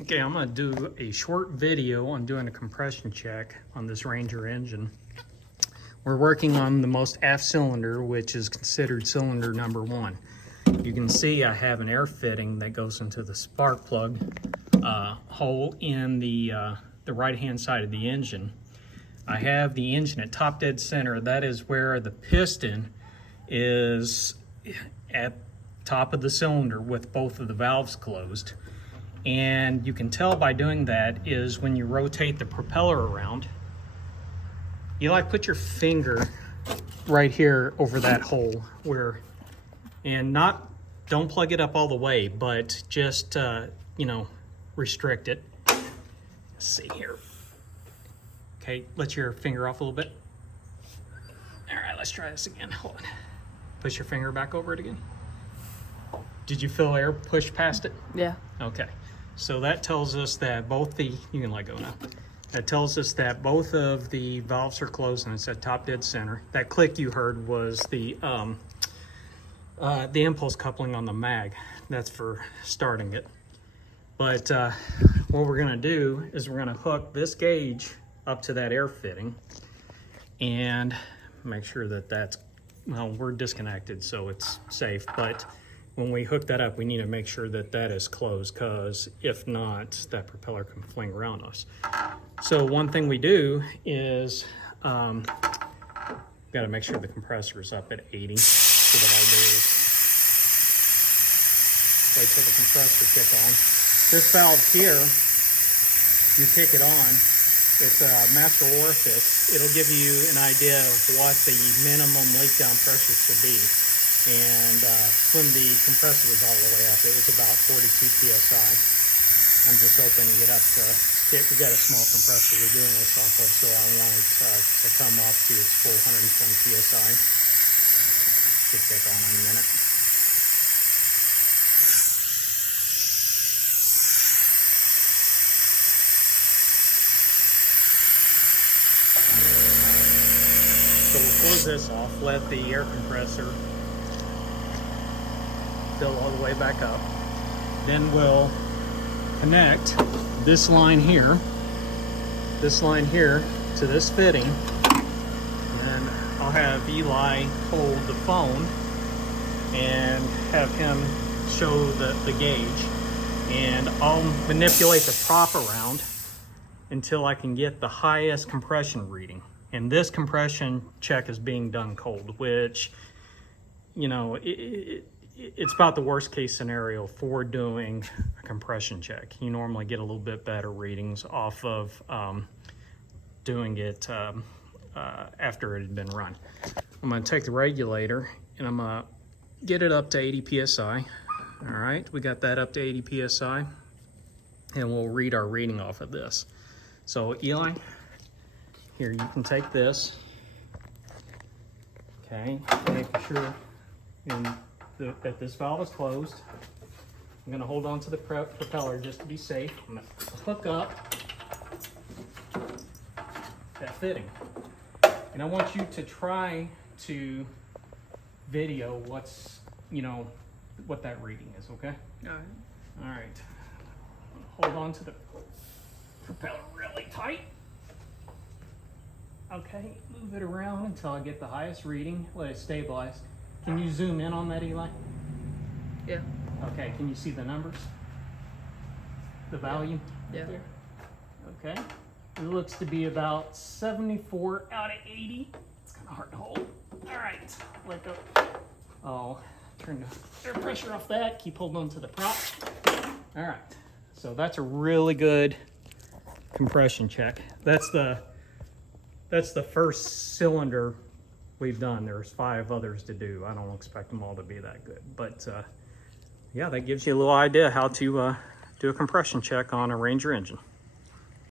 Okay, I'm gonna do a short video on doing a compression check on this Ranger engine. We're working on the most aft cylinder, which is considered cylinder number 1. You can see I have an air fitting that goes into the spark plug hole in the right-hand side of the engine. I have the engine at top dead center. That is where the piston is at top of the cylinder with both of the valves closed. And you can tell by doing that is when you rotate the propeller around, you like put your finger right here over that hole and don't plug it up all the way, but just, restrict it. Let's see here. Okay, let your finger off a little bit. All right, let's try this again. Hold on. Push your finger back over it again. Did you feel air push past it? Yeah. Okay. So that tells us that you can let go now. That tells us that both of the valves are closed and it's at top dead center. That click you heard was the impulse coupling on the mag. That's for starting it. But what we're gonna do is we're gonna hook this gauge up to that air fitting and make sure that we're disconnected so it's safe, but when we hook that up, we need to make sure that is closed, because if not, that propeller can fling around us. So one thing we do is got to make sure the compressor is up at 80. So what I'll do is wait till the compressor kicks on. This valve here, you kick it on. It's a master orifice. It'll give you an idea of what the minimum leak down pressure should be. And when the compressor was all the way up, it was about 42 psi. I'm just opening it up we got a small compressor we're doing this off of, so I want it to come up to its full 120 psi. Should kick on in a minute. So we'll close this off, let the air compressor fill all the way back up. Then we'll connect this line here to this fitting, and I'll have Eli hold the phone and have him show the gauge, and I'll manipulate the prop around until I can get the highest compression reading. And this compression check is being done cold, which, it's about the worst case scenario for doing a compression check. You normally get a little bit better readings off of doing it after it had been run. I'm going to take the regulator and I'm going to get it up to 80 psi. All right, we got that up to 80 psi, and we'll read our reading off of this. So Eli, here, you can take this, okay, making sure that this valve is closed. I'm going to hold on to the propeller just to be safe. I'm going to hook up that fitting. And I want you to try to video what that reading is, okay? All right. All right. Hold on to the propeller really tight. Okay, move it around until I get the highest reading. Let it stabilize. Can you zoom in on that, Eli? Yeah. Okay, can you see the numbers? The value? Yeah. There? Okay. It looks to be about 74 out of 80. It's kind of hard to hold. All right, let go. I'll turn the air pressure off that. Keep holding on to the prop. All right, so that's a really good compression check. That's the first cylinder we've done. There's 5 others to do. I don't expect them all to be that good, but yeah, that gives you a little idea how to do a compression check on a Ranger engine.